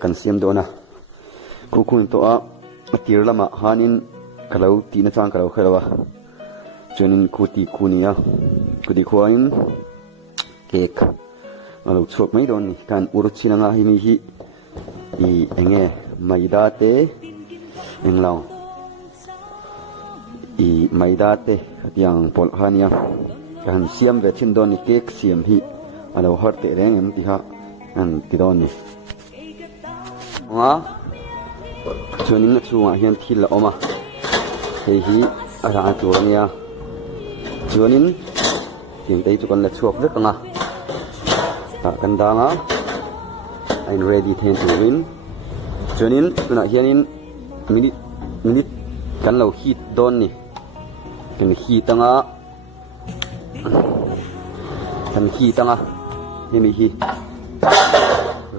kan siam do na ku kun to a tir lama hanin kalau ti na chang kalau khalawa chunin kuti kunia kuti khuain cake alo chok mai don ni kan uruchina nga hi mi hi I enge maida te englaw I maida te yang pol hania kan siam ve chin don ni cake siam hi alo har te reng em ti ha an ti don ni nga chunin na chuwa hian thil la oma hei hi ara tu ania chunin ting tei chu kan la chuak vek anga ta kan da nga I'm ready to win chunin tuna hianin minute kan lo heat don ni kan heat anga hemi hi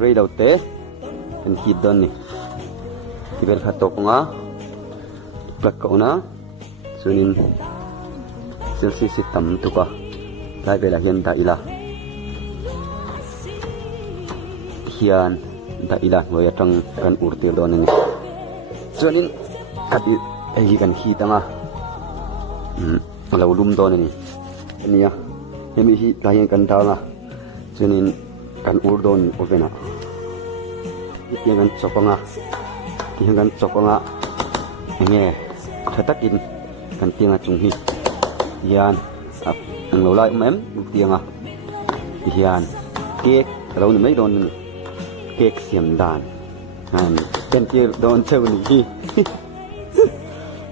ready out te kan heat don ni tiber khatok nga plak ko na chunin celsius tam tu ka lai bela hian da ila hian da ila ngoi atang kan urtir don ni chunin kati ei kan hi tanga lo lum don ni ania hemi hi lain kan da nga chunin kan ur don ovena tiang kan chopanga nge thatakin kan tianga chung hi hian ang lo lai mem tianga hian cake lo ni mai don ni cake siam dan han ken ti don cheu ni hi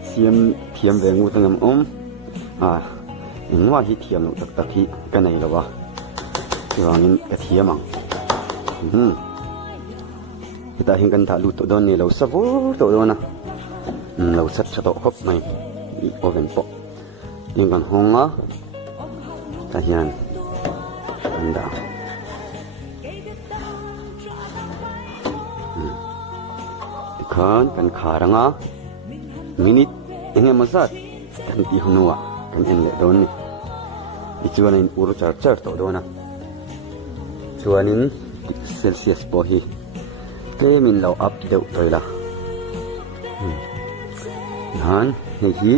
siam thiam ve ngu tangam ngwa hi thiam lo tak tak hi kanai lo wa tiwangin ka thiamang kita hinggan tak lutuk don ni lo savur to dona lo sat chato hop mai I oven po hinggan honga tahian anda kan kharanga minute enge masat kan ti hunwa kan en le don ni ichuanin uru char char to dona chuanin celsius po hi ke min lo up deuh toila han hei hi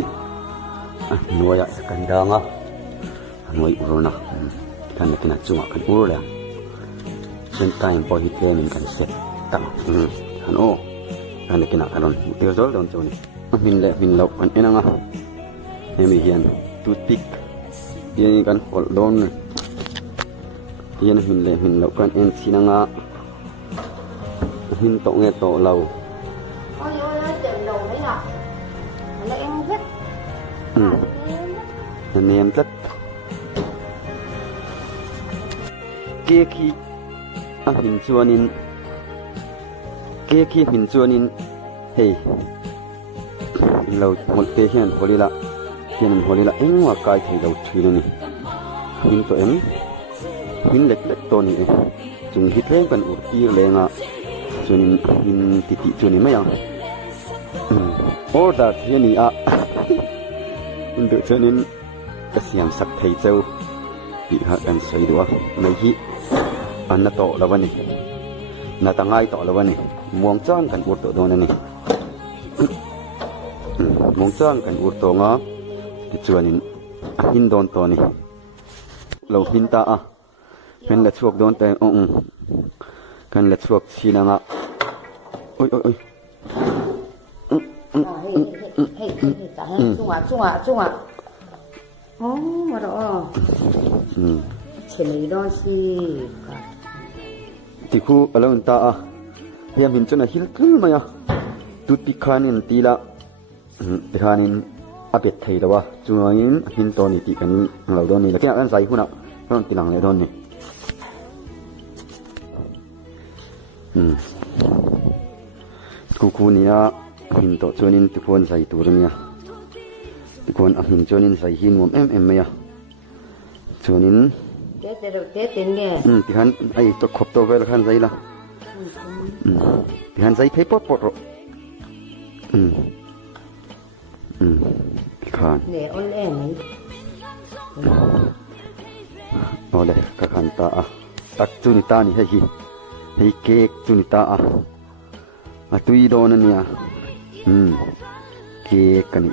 nuaya kan danga nuai uruna kan nakina chunga kan urla sen time po hi ke min kan set ta han o kan nakina karon tir zol don chuni min lo kan enanga hemi hian toothpick yen kan hol don yen min lo kan en sinanga hin to nghe to lâu ôi trời lầu đấy à nó em rất anh em rất kia khi mình chuanin hey lâu một cái hiện hồi la anh hoa cài thì lâu chui luôn nè hin to em hin lek to nè chúng hít lên cần ủ tia lên à chunin in titi chuni maya order hiani a undu chunin kasiam sak thei cheu bi ha kan sei do mai hi anna to lawani na tangai to lawani muang chang kan ur to don ani muang chang kan ur to nga ti chuanin hin don to ni lo hin ta a pen la chuak don te kan la chuak china nga oi chung à mà đó chỉ lấy đó xí thì khu ở lâu ta hiam hin chuna hil tul maya tut pikhanin tila pikhanin apet thei dawa chuangin hin to ni ti kan lo don ni lakin an sai huna ron tilang le don ni kukunia hin to chunin tikon sai turnia tikon hin chunin sai hin mom em ya chunin té tiền nghe tihan ai to khop to vel khan zai la tihan zai phei pot pot ro khan nè ôn em ấy ole ka khan ta tak chuni ta ni hei cake chuni ta tui do na nia ke kan